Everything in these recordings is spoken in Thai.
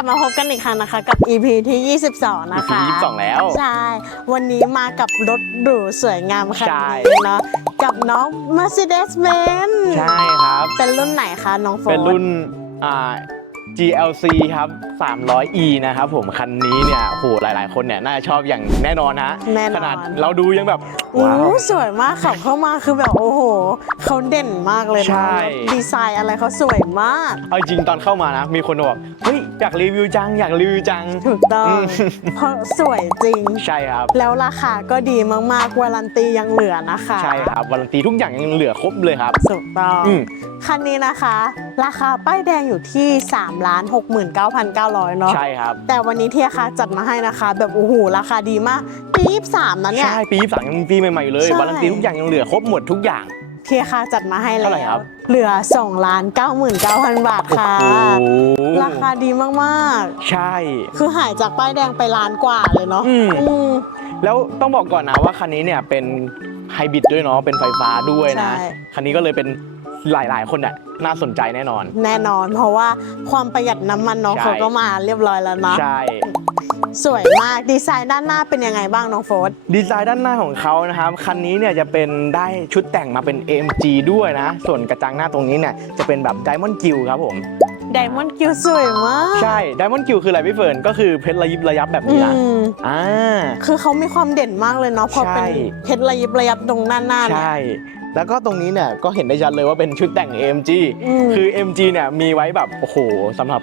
ลับมาพบกันอีกครั้งนะคะ กับ EP ที่ 22 นะคะ EP 22 แล้ว ใช่ วันนี้มากับรถหรูสวยงามคันใช่นี้เนาะกับน้อง Mercedes-Benz ใช่ครับ เป็นรุ่นไหนคะ น้องโฟเป็นรุ่นอ่า GLC ครับ 300e นะครับผมคันนี้เนี่ยโหหลาย ๆ คนเนี่ยน่าจะชอบอย่างแน่นอนฮะแน่นอน ขนาดเราดูยังแบบโอ้ว้าว สวยมากขับเข้ามาคือแบบโอ้โหเขาเด่นมากเลยใช่นะแล้วดีไซน์อะไรเขาสวยมาก เอาจริงตอนเข้ามานะ มีคนบอกเฮ้ยอยากรีวิวจังอยากรีวิวจัง ถูกต้อง อืม เพราะสวยจริง ใช่ครับ แล้วราคาก็ดีมากๆวารันตียังเหลือนะคะใช่ครับวารันตีทุกอย่างยังเหลือครบเลยครับ ถูกต้อง อืม คันนี้นะคะ ราคาป้ายแดงอยู่ที่ 3 6 9 9 0 0 เนาะ ใช่ครับ แต่วันนี้ที่ราคาจัดมาให้นะคะ แบบโอ้โหราคาดีมากปี๊บสามนะเนี่ย ใช่ ปีสามยังปีใหม่ๆอยู่เลยใช่วารันตีทุกอย่างยังเหลือครบหมดทุกอย่าง ที่ราคาจัดมาให้แล้เท่าไหร่วครับ เหลือ2ล้าน99,000 บาทค่ะ โอ้โหราคาดีมากใช่ ๆ คือหายจากป้ายแดงไปล้านกว่าเลยเนาะอืม อืม แล้วต้องบอกก่อนนะว่าคันนี้เนี่ยเป็นไฮบริดด้วยเนาะเป็นไฟฟ้าด้วยนะ ใช่ คันนี้ก็เลยเป็น หลาย ๆ คนน่ะน่าสนใจแน่นอน แน่นอนเพราะว่าความประหยัดน้ำมันน้องใช่ เขาก็มาเรียบร้อยแล้วเนาะใช่ สวยมากดีไซน์ด้านหน้าเป็นยังไงบ้างน้องโฟสดีไซน์ด้านหน้าของเขานะครับ คันนี้เนี่ยจะเป็นได้ชุดแต่งมาเป็น AMG ด้วยนะ ส่วนกระจังหน้าตรงนี้เนี่ยจะเป็นแบบ Diamond g i l ครับผม ไดมอนด์กิวสวยมากใช่ Diamond g i l คืออะไรพี่เฟิร์นก็คือเพชรระยิบระยับแบบอืนี้นะมอ่า คือเขามีความเด่นมากเลยเนาะพอเป็นใช่ เพชรระยิบระยับตรงด้านหน้าเนี่ย ใช่ แล้วก็ตรงนี้เนี่ยก็เห็นได้ชัดเลยว่าเป็นชุดแต่ง AMG อืมคือ MG เนี่ยมีไว้แบบโอ้โหสำหรับ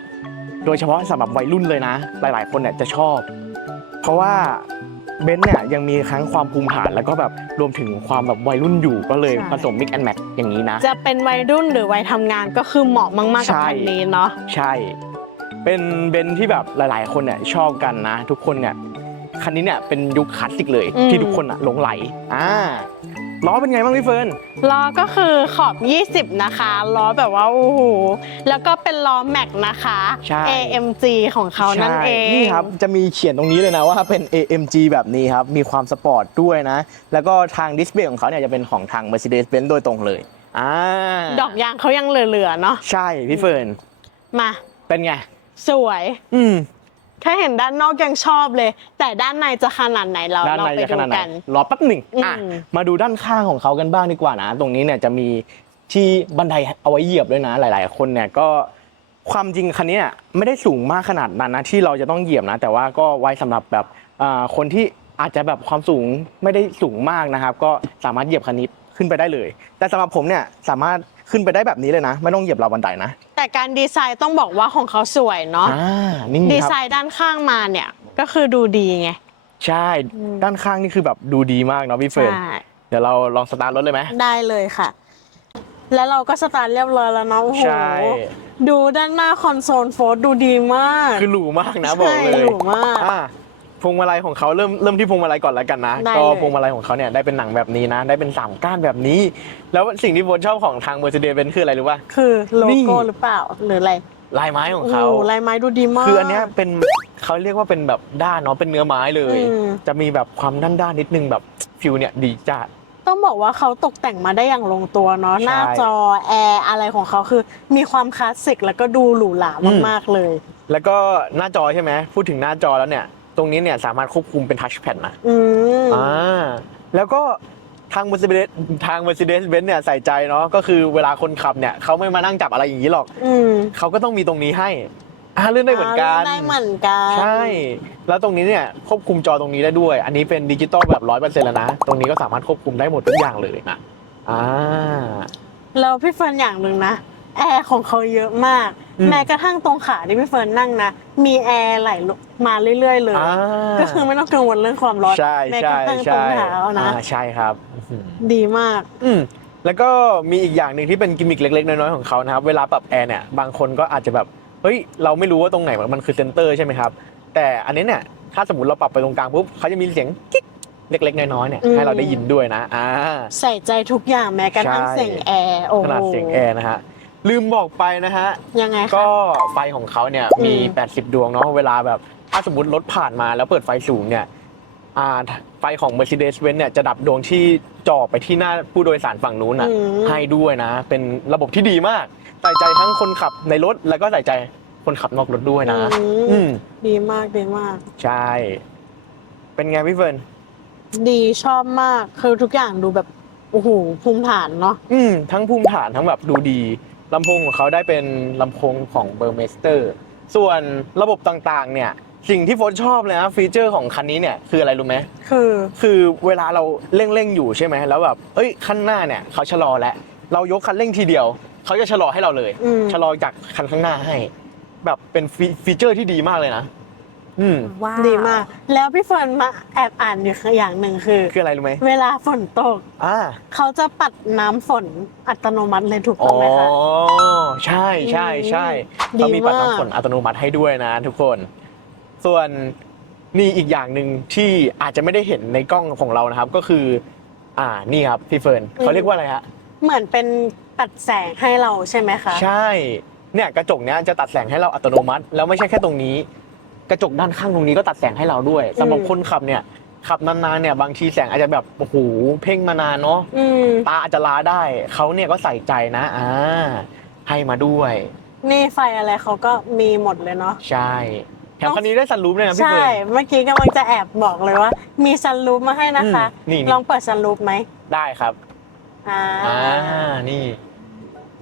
โดยเฉพาะสำหรับวัยรุ่นเลยนะ หลาย ๆ คนเนี่ยจะชอบ เพราะว่าเบนซ์เนี่ยยังมีทั้งความภูมิฐานแล้วก็แบบรวมถึงความแบบวัยรุ่นอยู่ก็เลยผสม mix and match อย่างนี้นะ จะเป็นวัยรุ่นหรือวัยทำงานก็คือเหมาะมากๆกับใช่ คันนี้เนาะ ใช่ เป็นเบนซ์ที่แบบหลาย ๆ คนเนี่ยชอบกันนะ ทุกคนเนี่ยคันนี้เนี่ยเป็นยุคคลาสสิกเลยที่ทุกคนอะหลงไหลอ่า ล้อเป็นไงบ้างพี่เฟิร์นล้อก็คือขอบ 20 นะคะ ล้อแบบว่า โอ้โห แล้วก็เป็นล้อแม็กนะคะใช่ AMG ของเขานั่นเองใช่นี่ครับ จะมีเขียนตรงนี้เลยนะว่าเป็น AMG แบบนี้ครับ มีความสปอร์ตด้วยนะ แล้วก็ทางดิสเพย์ของเขาเนี่ยจะเป็นของทาง Mercedes-Benz โดยตรงเลยอ่าดอกยางเขายังเหลือๆเนาะ ใช่ พี่เฟิร์น มา เป็นไง สวย อืม แค่เห็นด้านนอกยังชอบเลย แต่ด้านในจะขนาดไหนเราด้านเราในไปจะขดูนาดไหนกัน รอแป๊บหนึ่งอะอืม มาดูด้านข้างของเขากันบ้างดีกว่านะ ตรงนี้เนี่ยจะมีที่บันไดเอาไว้เหยียบด้วยนะ หลาย ๆ คนเนี่ยก็ความจริงคันนี้ไม่ได้สูงมากขนาดนั้นนะที่เราจะต้องเหยียบนะ แต่ว่าก็ไว้สำหรับแบบอ่าคนที่อาจจะแบบความสูงไม่ได้สูงมากนะครับ ก็สามารถเหยียบคันนี้ขึ้นไปได้เลย แต่สำหรับผมเนี่ยสามารถ ขึ้นไปได้แบบนี้เลยนะ ไม่ต้องเหยียบราวบันไดนะ แต่การดีไซน์ต้องบอกว่าของเขาสวยเนาะอ่า นี่ดีคไซรับ น์ด้านข้างมาเนี่ยก็คือดูดีไง ใช่ด้านข้างนี่คือแบบดูดีมากเนาะพี่เฟิร์น ใช่ เดี๋ยวเราลองสตาร์ทรถเลยไหม ได้เลยค่ะ แล้วเราก็สตาร์ทเรียบร้อยแล้วเนาะโอ้โหใช่ ดูด้านหน้าคอนโซลโฟร์ดูดีมาก คือหรูมากนะบอกเลใช่ยหรูมาก อะ พวงมาลัยของเขาเริ่มเริ่มที่พวงมาลัยก่อนแล้วกันนะ ได้ก็เลยพวงมาลัยของเขาเนี่ยได้เป็นหนังแบบนี้นะ ได้เป็นสามก้านแบบนี้ แล้วสิ่งที่โบนชอบของทาง Mercedes Benz คืออะไรรู้ป่ะ คือโลนี่โก้หรือเปล่าหรืออะไรลายไม้ของโอ้โหเขาลายไม้ดูดีมาก คืออันเนี้ยเป็นเขาเรียกว่าเป็นแบบด้านเนาะเป็นเนื้อไม้เลย อืม จะมีแบบความด้านด้านๆนิดนึงแบบฟิลเนี่ยดีจัด ต้องบอกว่าเขาตกแต่งมาได้อย่างลงตัวเนาะใช่ หน้าจอแอร์อะไรของเขาคือ มีความคลาสสิกแล้วก็ดูหรูหราอืมมากๆเลย แล้วก็หน้าจอใช่ไหมพูดถึงหน้าจอแล้วเนี่ย ตรงนี้เนี่ยสามารถควบคุมเป็นทัชแพดนะอืมอ่าแล้วก็ทาง Mercedes ทาง Mercedes Benz เนี่ยใส่ใจเนาะก็คือเวลาคนขับเนี่ยเขาไม่มานั่งจับอะไรอย่างนี้หรอก อืมเขาก็ต้องมีตรงนี้ให้อ่าเลื่อนได้เหมือนกัน ได้เหมือนกันใช่ แล้วตรงนี้เนี่ยควบคุมจอตรงนี้ได้ด้วย อันนี้เป็นดิจิตอลแบบร้อยเปอร์เซ็นต์แล้วนะ ตรงนี้ก็สามารถควบคุมได้หมดทุกอย่างเลยนะอ่า แล้วพี่เฟิร์นอย่างหนึ่งนะ แอร์ของเขาเยอะมาก อืม แม้กระทั่งตรงขาที่พี่เฟิร์นนั่งนะ มีแอร์ไหลมาเรื่อย ๆ เลย อ่าก็คือไม่ต้องกังวลเรื่องความร้อนใช่แม้กใช่ระทั่งตรใช่งเท้านะ อ่าใช่ครับอื้อหือดีมาก อืมแล้วก็มีอีกอย่างหนึ่งที่เป็นกิมมิคเล็กๆน้อยๆของเขานะครับ เวลาปรับแอร์เนี่ยบางคนก็อาจจะแบบเฮ้ยเราไม่รู้ว่าตรงไหนมันคือเซนเตอร์ใช่ไหมครับ แต่อันนี้เนี่ยถ้าสมมติเราปรับไปตรงกลางปุ๊บเขาจะมีเสียงกิ๊กเล็กๆน้อยๆเนี่ยอืม ให้เราได้ยินด้วยนะอ่า ใส่ใจทุกอย่างแม้กระทั่งใช่ เสียงแอร์โอ้โหขนาดเสียงแอร์นะฮะ ลืมบอกไปนะฮะ ยังไงคะ ก็ไฟของเขาเนี่ยมี อืม 80 ดวงเนาะเวลาแบบถ้าสมมติรถผ่านมาแล้วเปิดไฟสูงเนี่ยอ่าไฟของ Mercedes-Benz เนี่ยจะดับดวงที่จ่อไปที่หน้าผู้โดยสารฝั่งนู้นน่ะอืมให้ด้วยนะ เป็นระบบที่ดีมาก ใส่ใจทั้งคนขับในรถ แล้วก็ใส่ใจคนขับนอกรถด้วยนะ อืมอืมดีมากดีมาก ใช่ เป็นไงพี่เฟิร์นดีชอบมากคือทุกอย่างดูแบบโอ้โหภูมิฐานเนาะ อืมทั้งภูมิฐานทั้งแบบดูดี ลำโพงของเขาได้เป็นลำโพงของเบอร์เมสเตอร์ส่วนระบบต่างๆ เนี่ยสิ่งที่โฟนชอบเลยนะฟีเจอร์ของคันนี้เนี่ยคืออะไรรู้ไหมคือคือเวลาเราเร่งๆอยู่ใช่ไหมแล้วแบบเอ้ยคันหน้าเนี่ยเขาชะลอแล้วเรายกคันเร่งทีเดียวเขาจะชะลอให้เราเลยอืมชะลอจากคันข้างหน้าให้ แบบเป็นฟีฟีเจอร์ที่ดีมากเลยนะ อืมว้าวดีมาก แล้วพี่เฟิร์นมาแอบอ่านอยู่อย่างหนึ่งคือ คืออะไรรู้ไหมเวลาฝนตก อ่าเขาจะปัดน้ำฝนอัตโนมัติเลยถูกอ๋ต้อองไหมคะ ใช่ใช่ใช่ดีเขามีปัดมาก น้ำฝนอัตโนมัติให้ด้วยนะทุกคน ส่วนนี่อีกอย่างหนึ่งที่อาจจะไม่ได้เห็นในกล้องของเรานะครับ ก็คือ อ่านี่ครับพี่เฟิร์นเขาเรียกว่าอะไรฮะ เหมือนเป็นปัดแสงให้เราใช่ไหมคะ ใช่ เนี่ยกระจกเนี้ยจะตัดแสงให้เราอัตโนมัติ แล้วไม่ใช่แค่ตรงนี้ กระจกด้านข้างตรงนี้ก็ตัดแสงให้เราด้วยสำหรับคนขับเนี่ยขับนานๆเนี่ยบางทีแสงอาจจะแบบโอ้โหเพ่งมานานเนาะอืมตาอาจจะล้าได้เขาเนี่ยก็ใส่ใจนะอ่าให้มาด้วย นี่ไฟอะไรเขาก็มีหมดเลยเนาะใช่แถมคันนี้ได้ซันรูฟเลยนะพี่ใช่เฟิร์นเมื่อกี้กำลังจะแอบบอกเลยว่า มีซันรูฟมาให้นะคะอืมนี่ลองเปิดซันรูฟไหมได้ครับอ่าอ่านี่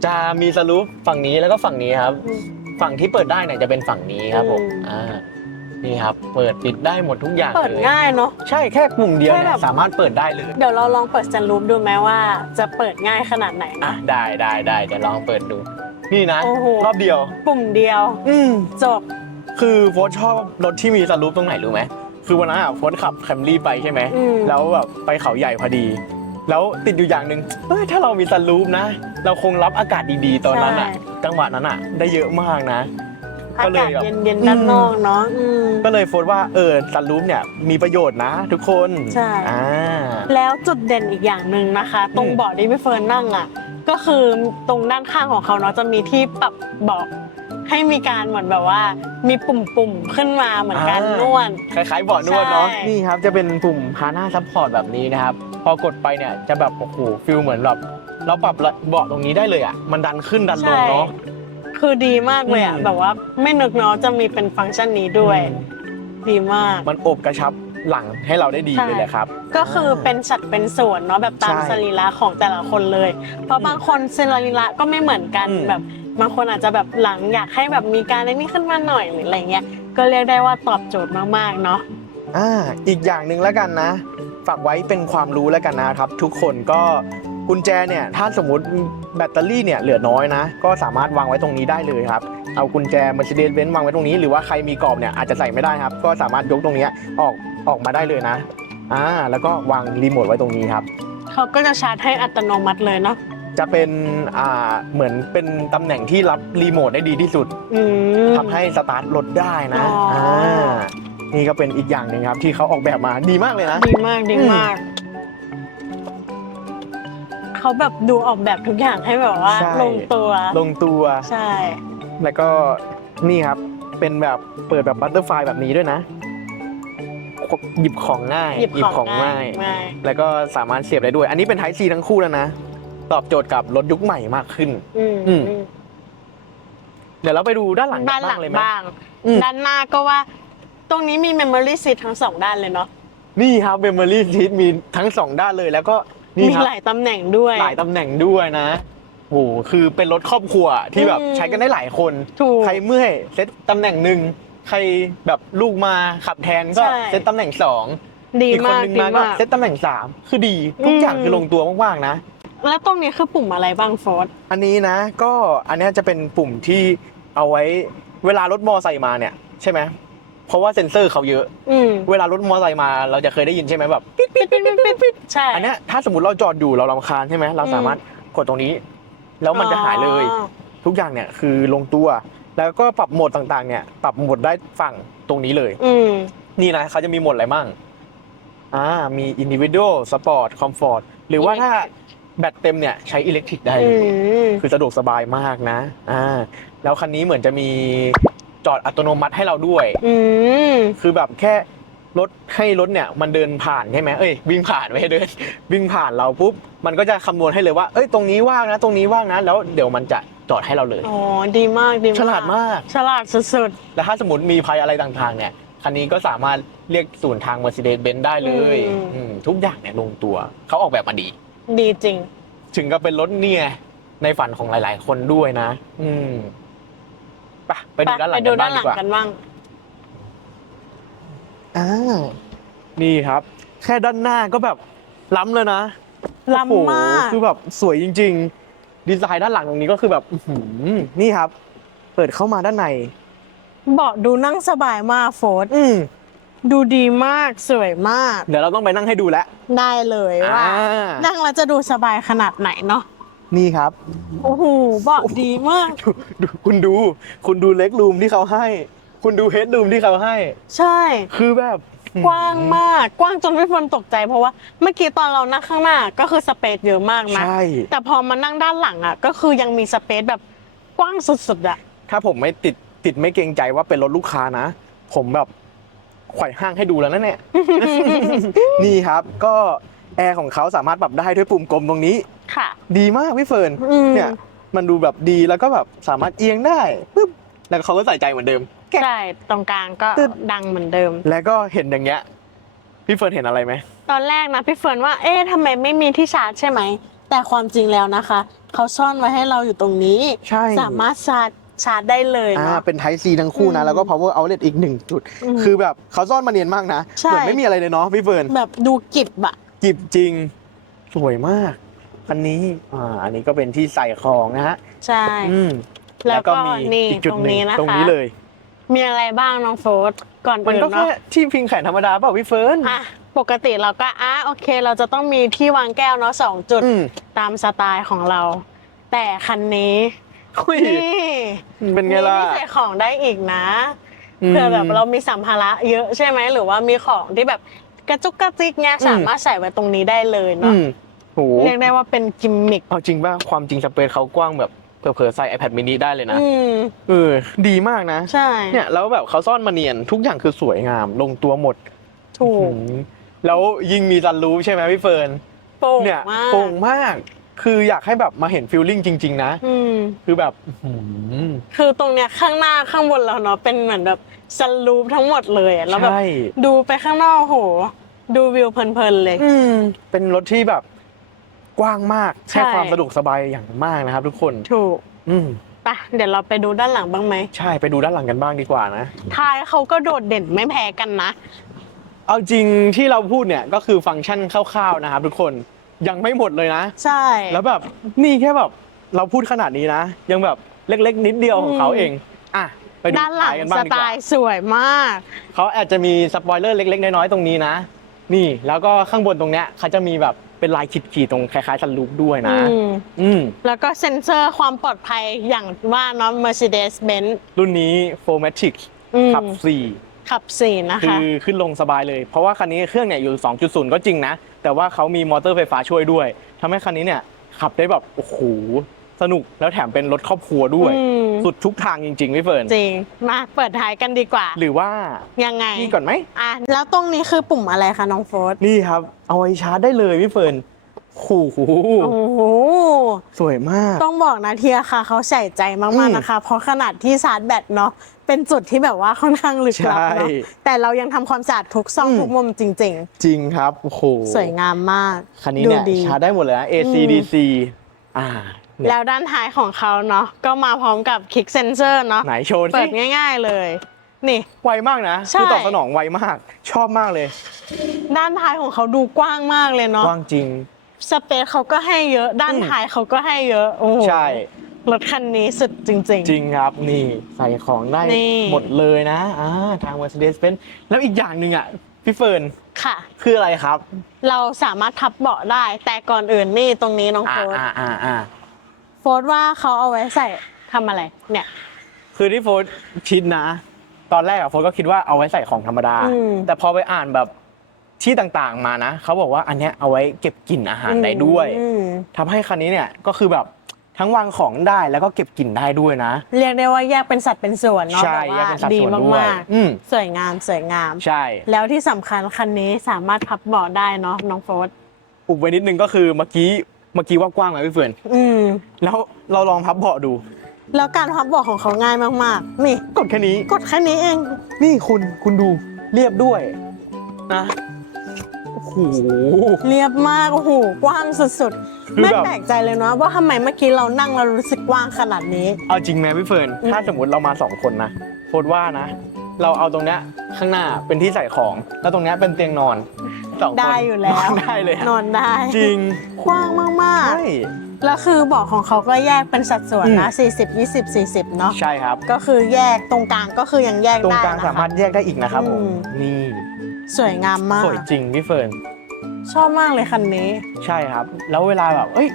จะมีซันรูฟฝั่งนี้แล้วก็ฝั่งนี้ครับอืมฝั่งที่เปิดได้เนี่ยจะเป็นฝั่งนี้ครับผมอืมอ่า นี่ครับ เปิดปิดได้หมดทุกอย่างเปิดเลยง่ายเนาะ ใช่แค่ปุ่มเดียวแค่เนี่แบบยสามารถเปิดได้เลย เดี๋ยวเราลองเปิดซันรูฟดูไหมว่าจะเปิดง่ายขนาดไหนอะ นะ ได้ได้ได้เดี๋ยวลองเปิดดู นี่นะ โอ้โห รอบเดียว ปุ่มเดียว อืม จบ คือโฟร์ชอบรถที่มีซันรูฟตรงไหนรู้ไหม คือวันนั้นอะโฟร์ขับแคมรี่ไปใช่ไหม อืม แล้วแบบไปเขาใหญ่พอดี แล้วติดอยู่อย่างหนึ่งเอ้ยถ้าเรามีซันรูฟนะ เราคงรับอากาศดีๆตอนนั้นอะ จังหวะนั้นอะ ได้เยอะมากนะ อาก็เลกายศแบบเย็นๆด้านนอกเนาะอืม ก็เลยโฟร์ว่าเออซันรูฟเนี่ยมีประโยชน์นะ ทุกคนใช่ อ่า แล้วจุดเด่นอีกอย่างหนึ่งนะคะ ตรงอืม เบาะที่พี่เฟิร์นนั่งอะ ก็คือตรงด้านข้างของเขาเนาะจะมีที่ปรับเบาะให้มีการเหมือนแบบว่า มีปุ่มๆขึ้นมาเหมือนการนวด คล้ายๆเบาะนวดเนาะใช่ นี่ครับจะเป็นปุ่มฮาน่าซัพพอร์ตแบบนี้นะครับ พอกดไปเนี่ยจะแบบโอ้โหฟิลเหมือนแบบเราปรับเบาะตรงนี้ได้เลยอะมันดันขึ้นดันลงเนาะ คือดีมากเลยอะอืมแบบว่าไม่นึกเนาะจะมีเป็นฟังก์ชันนี้ด้วย ดีมาก มันอบกระชับหลังให้เราได้ดีใช่ เลยแหละครับ ก็คือเป็นสัดเป็นส่วนเนาะแบบตามใช่สรีระของแต่ละคนเลย เพราะบางคนสรีระก็ไม่เหมือนกันอืม แบบบางคนอาจจะแบบหลังอยากให้แบบมีการไอ้นี่ขึ้นมาหน่อยหรืออะไรเงี้ยก็เรียกได้ว่าตอบโจทย์มากๆเนาะ อ่าอีกอย่างหนึ่งแล้วกันนะ ฝากไว้เป็นความรู้แล้วกันนะครับ ทุกคนก็ กุญแจเนี่ยถ้าสมมติแบตเตอรี่เนี่ยเหลือน้อยนะ ก็สามารถวางไว้ตรงนี้ได้เลยครับ เอากุญแจ Mercedes-Benz วางไว้ตรงนี้หรือว่าใครมีกรอบเนี่ยอาจจะใส่ไม่ได้ครับ ก็สามารถยกตรงเนี้ยออกออกมาได้เลยนะอ่าแล้วก็วางรีโมทไว้ตรงนี้ครับเขาก็จะชาร์จให้อัตโนมัติเลยเนาะจะเป็นอ่าเหมือนเป็นตำแหน่งที่รับรีโมทได้ดีที่สุดอืม ทำให้สตาร์ทรถได้นะอ๋ออ่านี่ก็เป็นอีกอย่างหนึ่งครับที่เขาออกแบบมาดีมากเลยนะ ดีมากดีมาก เขาแบบดูออกแบบทุกอย่างให้แบบว่า ใช่ ลงตัวลงตัว ใช่ แล้วก็นี่ครับ เป็นแบบเปิดแบบบัตเตอร์ไฟแบบนี้ด้วยนะ หยิบของง่ายหยิบของง่ายง่ายแล้วก็สามารถเสียบได้ด้วย อันนี้เป็น Type C ทั้งคู่แล้วนะ ตอบโจทย์กับรถยุคใหม่มากขึ้น อืมอืมเดี๋ยวเราไปดูด้านหลังด้านหลังเลยไหมบ้าง อืมด้านหน้าก็ว่า ตรงนี้มี memory seat ทั้งสองด้านเลยเนาะ นี่ครับเ e ม o รี่ซีทมีทั้งสองด้านเลย แล้วก็ นี่มีครับหลายตำแหน่งด้วย หลายตำแหน่งด้วยนะโอ้โหคือเป็นรถครอบครัวที่แบบอืมใช้กันได้หลายคน ถูกใครเมื่อยเซตตำแหน่งหนึ่งใครแบบลูกมาขับแทนก็ใช่ เซตตำแหน่งสองดีอีกคนมากนึงดีมาก็มาก เซตตำแหน่งสามคือดีทุกอืมอย่างคือลงตัวมากๆนะ แล้วตรงนี้คือปุ่มอะไรบ้างโฟร์อันนี้นะก็อันเนี้ยจะเป็นปุ่มที่เอาไว้เวลารถมอไซค์มาเนี่ย ใช่ไหม เพราะว่าเซ็นเซอร์เขาเยอะ อืมเวลารถมอไซค์มาเราจะเคยได้ยินใช่ไหมแบบปิดปิดปิดปิดปิดปิดใช่ อันเนี้ยถ้าสมมติเราจอดอยู่เราลำคาญใช่ไหมเราสามารถกดตรงนี้ แล้วมันจะหายเลย อ๋อทุกอย่างเนี่ยคือลงตัว แล้วก็ปรับโหมดต่างๆ เนี่ย ปรับโหมดได้ฝั่งตรงนี้เลย อืม นี่นะเขาจะมีโหมดอะไรบ้างอ่ามี individual sport comfort หรือว่าถ้าแบตเต็มเนี่ยใช้อิเล็กทริกได้อืเลย ม คือสะดวกสบายมากนะ อ่า แล้วคันนี้เหมือนจะมี จอดอัตโนมัติให้เราด้วย อืม คือแบบแค่รถให้รถเนี่ยมันเดินผ่านใช่ไหมเอ้ยวิ่งผ่านไม่ให้เดิน วิ่งผ่านเราปุ๊บมันก็จะคำนวณให้เลยว่าเอ้ยตรงนี้ว่างนะตรงนี้ว่างนะแล้วเดี๋ยวมันจะจอดให้เราเลย อ๋อ ดีมากดีมากฉลาดมาก ฉลาดสุดแล้วถ้าสมมติมีภัยอะไรต่างๆเนี่ยคันนี้ก็สามารถเรียกศูนย์ทาง Mercedes-Benz ได้เลยอืมทุกอย่างเนี่ยลงตัวเขาออกแบบมาดี ๆ ดีจริง ถึงกับเป็นรถเนี่ยในฝันของหลาย ๆ คนด้วยนะ อืม ไปไปดูด้านหลังไปดูกันด้าบ้านงหดีลังกว่ากันบ้างอ่านี่ครับ แค่ด้านหน้าก็แบบล้ำเลยนะล้ำมากโอ้โหคือแบบสวยจริง ๆ ดีไซน์ด้านหลังตรงนี้ก็คือแบบอื้อหือนี่ครับ เปิดเข้ามาด้านใน เบาะดูนั่งสบายมากโฟร์ธอืมดูดีมากสวยมาก เดี๋ยวเราต้องไปนั่งให้ดูแล้วได้เลยว่า อ่า นั่งแล้วจะดูสบายขนาดไหนเนาะ นี่ครับ โอ้โหเบาะดีมากดูดูคุณดู คุณดูเล็กรูมที่เขาให้ คุณดูเฮดรูมที่เขาให้ ใช่ คือแบบกว้างมาก กว้างจนพี่ฝนตกใจเพราะว่าเมื่อกี้ตอนเรานั่งข้างหน้าก็คือสเปซเยอะมากนะ ใช่ แต่พอมานั่งด้านหลังอะ ก็คือยังมีสเปซแบบกว้างสุดๆอะ ถ้าผมไม่ติดติดไม่เกรงใจว่าเป็นรถลูกค้านะ ผมแบบไขว่ห้างให้ดูแล้วนั่นแหละนี่ครับ ก็แอร์ของเขาสามารถปรับได้ด้วยปุ่มกลมตรงนี้ ค่ะ ดีมากพี่เฟิร์นอืม เนี่ยมันดูแบบดีแล้วก็แบบสามารถเอียงได้ปึ๊บแล้วเขาก็ใส่ใจเหมือนเดิม ใช่ตรงกลางก็ตึ๊ด ดังเหมือนเดิม แล้วก็เห็นอย่างเงี้ยพี่เฟิร์นเห็นอะไรไหม ตอนแรกนะพี่เฟิร์นว่า เอ๊ะทำไมไม่มีที่ชาร์จใช่ไหม แต่ความจริงแล้วนะคะ เขาซ่อนไว้ให้เราอยู่ตรงนี้ ใช่ สามารถชาร์จชาร์จได้เลยอ่าเนาะ เป็น Type C ทั้งคู่นะ อืม แล้วก็ power outlet อีกหนึ่งจุดอืมคือแบบเขาซ่อนมาเนียนมากนะ ใช่ เหมือนไม่มีอะไรเลยเนาะพี่เฟิร์นแบบดูกิบอะจิบจริง สวยมาก คันนี้อ่าอันนี้ก็เป็นที่ใส่ของนะฮะใช่ อืมแล้วก็นี่อีกจุดตรงหนึ่นี้งนะคะ ตรงนี้เลย มีอะไรบ้างน้องโฟร์ธก่อนมันอื่นก็เนาะแค่ที่พิงแขนธรรมดาเปล่าพี่เฟิร์นอะปกติเราก็อะโอเค เราจะต้องมีที่วางแก้วเนาะสองจุดอืม ตามสไตล์ของเรา แต่คันนี้อุ้ย นี่เป็นไงล่ะมีที่ใส่ของได้อีกนะอืมเผื่อแบบเรามีสัมภาระเยอะใช่ไหมหรือว่ามีของที่แบบกระจุกกระจิกเนี้ยอืม สามารถใส่ไว้ตรงนี้ได้เลยอืเนาะม โหเรียกได้ว่าเป็นกิมมิคเอาจริงป่ะความจริงสเปซเขากว้างแบบเผลอๆใส่ iPad mini ได้เลยนะอืมเออดีมากนะใช่เนี่ยแล้วแบบเขาซ่อนมาเนียนทุกอย่างคือสวยงาม ลงตัวหมดถูกอืมแล้วยิ่งมีซันรูฟใช่ไหมพี่เฟิร์นโป่งเนี่ยมากโปร่งมาก คืออยากให้แบบมาเห็นฟิลลิ่งจริง ๆ นะอืมคือแบบอื้อหือคือตรงเนี้ยข้างหน้าข้างบนเราเนาะเป็นเหมือนแบบสลูปทั้งหมดเลยอะแล้วแบบใช่ดูไปข้างนอกโห ดูวิวเพลินๆเลย อืมเป็นรถที่แบบ กว้างมากใช่ ให้ความสะดวกสบายอย่างมากนะครับ ทุกคน ถูกอืมไปะเดี๋ยวเราไปดูด้านหลังบ้างไหมใช่ไปดูด้านหลังกันบ้างดีกว่านะ ท้ายเขาก็โดดเด่นไม่แพ้กันนะ เอาจริงที่เราพูดเนี่ยก็คือฟังก์ชันคร่าวๆนะครับทุกคนยังไม่หมดเลยนะ ใช่ แล้วแบบนี่แค่แบบเราพูดขนาดนี้นะ ยังแบบเล็กๆ นิดเดียวของเขาเอง อะ ไปดูด้านหลังท้ายกันบ้าสงดีไตกว่าล์สวยมาก เขาอาจจะมีสปอยเลอร์เล็กๆ น้อยๆ ตรงนี้นะ นี่แล้วก็ข้างบนตรงเนี้ยเขาจะมีแบบ เป็นลายขีดๆตรงคล้ายๆซันรูฟด้วยนะ อืมอืม แล้วก็เซ็นเซอร์ความปลอดภัยอย่างว่าเนาะ Mercedes-Benz รุ่นนี้ 4 m a t i c อืมขับ ขับสี่นะ4คืคะ อขึ้นลงสบายเลย เพราะว่าคันนี้เครื่องเนี่ยอยู่ 2.0 ก็จริงนะ แต่ว่าเขามีมอเตอร์ไฟฟ้าช่วยด้วยทำให้คันนี้เนี่ยขับได้แบบ โอ้โห สนุกแล้วแถมเป็นรถครอบครัวด้วย อืม สุดทุกทางจริงๆพี่เฟิร์นจริง มาเปิดท้ายกันดีกว่า หรือว่ายังไง นี่ก่อนไหม อะ แล้วตรงนี้คือปุ่มอะไรคะน้องโฟร์ธนี่ครับ เอาไว้ชาร์จได้เลยพี่เฟิร์นโอ้โหโอ้โห สวยมาก ต้องบอกนะเทียค่ะ เขาใส่ใจอืมากม ๆนะคะ เพราะขนาดที่ชาร์จแบตเนาะเป็นจุดที่แบบว่าค่อนข้างลึกลับเนาะใช่แต่เรายังทำความสะอาดทุกซอกอืม ทุกมุมจริง จริงครับ โอ้โหๆ สวยงามมากคันนี้เนี่ยดูดี ชาร์จได้หมดเลยนะ AC อืม DC อ่า เนี่ย แล้วด้านท้ายของเขาเนาะก็มาพร้อมกับคลิกเซนเซอร์เนาะไหนโชว์เปิสิดง่าย ๆเลย นี่ ไวมากนะใช่ คือตอบสนองไวมาก ชอบมากเลย ด้านท้ายของเขาดูกว้างมากเลยเนาะกว้างจริง สเปซเขาก็ให้เยอะ ด้านอืม ท้ายเขาก็ให้เยอะโอ้โหใช่ รถคันนี้สุดจริง จริงครับนี่ใส่ของได้นี่ หมดเลยนะอ่าทาง Mercedes-Benz แล้วอีกอย่างหนึ่งอะพี่เฟิร์นๆค่ะ คืออะไรครับ เราสามารถทับเบาะได้ แต่ก่อนอื่นนี่ตรงนี้น้องอ่าโฟร์อ่าอ่าอ่า โฟร์ว่าเขาเอาไว้ใส่ทำอะไร เนี่ย คือที่โฟร์คิดนะ ตอนแรกอะโฟร์ก็คิดว่าเอาไว้ใส่ของธรรมดา อืมแต่พอไปอ่านแบบที่ต่างๆมานะ เขาบอกว่าอันเนี้ยเอาไว้เก็บกลิ่นอาหารได้ด้วยอืมทำให้คันนี้เนี่ยก็คือแบบทั้งวางของได้แล้วก็เก็บกลิ่นได้ด้วยนะ เรียกได้ว่าแยกเป็นสัดเป็นส่วนเนาะใช่แบบแยกว่าเป็นสัดดีส่วนด้วยมากอืม ๆ สวยงามสวยงาม ใช่ แล้วที่สำคัญคันนี้สามารถพับเบาะได้เนาะน้องโฟร์อุบไว้นิดนึงก็คือเมื่อกี้ เมื่อกี้ว่ากว้างไหมพี่เฟิร์นอืม แล้วเราลองพับเบาะดู แล้วการพับเบาะของเขาง่ายมากๆ นี่ กดแค่นี้ กดแค่นี้เอง นี่คุณคุณดูเรียบด้วยนะโอ้โห เรียบมาก โอ้โห กว้างสุดๆ คือไม่แบบแปลกใจเลยเนาะว่าทำไมเมื่อกี้เรานั่งแล้วรู้สึกกว้างขนาดนี้ เอาจริงไหมพี่เฟิร์น อืม ถ้าสมมติเรามาสองคนนะโฟดว่านะ เราเอาตรงเนี้ยข้างหน้าเป็นที่ใส่ของ แล้วตรงเนี้ยเป็นเตียงนอน สองคนได้อยู่แล้ว นนได้เลยอะนอนได้ จริงกว้างมาก ใช่ๆ แล้วคือเบาะของเขาก็แยกเป็นสัดส่วนนะ 40 20 40 เนาะ ใช่ครับ ก็คือแยกตรงกลางก็คือยังแยกตรงได้กลางนะสามารคะถแยกได้อีกนะครับผม อืม นี่สวยงามมาก สวยจริงพี่เฟิร์น ชอบมากเลยคันนี้ ใช่ครับ แล้วเวลาแบบ เอ้ย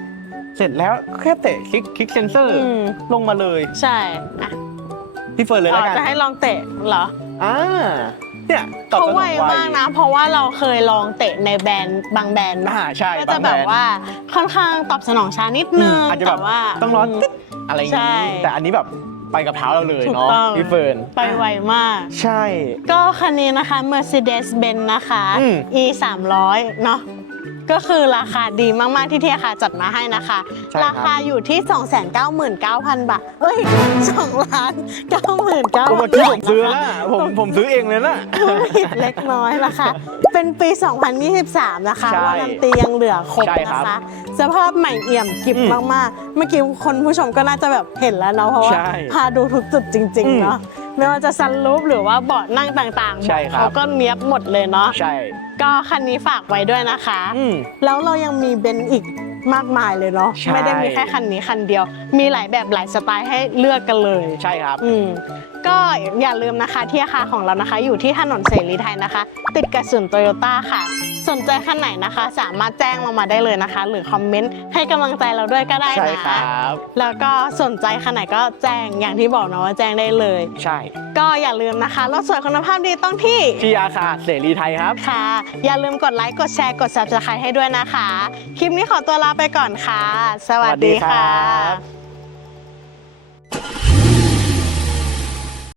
เสร็จแล้วแค่เตะคลิกคลิกเซนเซอร์อืม ลงมาเลย ใช่ อะพี่เฟิร์นเลยอ๋แล้วอกันจะให้ลองเตะเหรอ อ่า เนี่ยตอบเขาสนองไว มากนะ เพราะว่าเราเคยลองเตะในแบรนด์บางแบรนด์อ่าใช่ก็จะแบบว่าค่อนข้างตอบสนองช้านิดอืนึมงอาจจะแบแต่บว่า ต้องร้อนมตึ๊ดอะไรอย่างใช่ นี้แต่อันนี้แบบไปกับเท้าเราเลยถูกเนาะต้องพี่เฟิร์นไปไวมาก ใช่ ก็คันนี้นะคะ Mercedes-Benz นะคะ อืม E 300เนาะ ก็คือราคาดีมากๆที่เทียคาจัดมาให้นะคะ ใช่ครับ ราคาอยู่ที่ 299,000 บาท เอ้ย2ล้าน99,000 ก็เมื่อกี้ผมซื้อนะแล้วผมผมซื้อเองเลยนะผิดเล็กน้อยนะคะ เป็นปี 2023 นะคะใช่วารันตียังเหลือครบใช่ครันะบคะ สภาพใหม่เอี่ยมกริบอืมมากๆ เมื่อกี้คนผู้ชมก็น่าจะแบบเห็นแล้วเนาะ เพราะว่าใช่พาดูทุกจุดจริงอืมๆเนาะ ไม่ว่าจะซันรูฟหรือว่าเบาะนั่งต่างๆใช่ครับ เขาก็เนี้ยบหมดเลยเนาะใช่ ก็คันนี้ฝากไว้ด้วยนะคะ อืม แล้วเรายังมีเบนซ์อีกมากมายเลยเนาะใช่ ไม่ได้มีแค่คันนี้คันเดียว มีหลายแบบหลายสไตล์ให้เลือกกันเลย ใช่ครับ อืมก็อย่าลืมนะคะที่อาคารของเรานะคะ อยู่ที่ถนนเสรีไทยนะคะ ติดกับศูนย์โตโยต้าค่ะสนใจคันไหนนะคะ สามารถแจ้งเรามาได้เลยนะคะ หรือคอมเมนต์ให้กำลังใจเราด้วยก็ได้นะใช่ครับแล้วก็สนใจคันไหนก็แจ้งอย่างที่บอกนะว่าแจ้งได้เลย ใช่ ก็อย่าลืมนะคะรถสวยคุณภาพดีต้องที่ที่อาคาเสรีไทยครับ ค่ะ อย่าลืมกดไลค์กดแชร์กด subscribe ให้ด้วยนะคะ คลิปนี้ขอตัวลาไปก่อนค่ะ สวัสดีสวัสดีครัค่ะ บ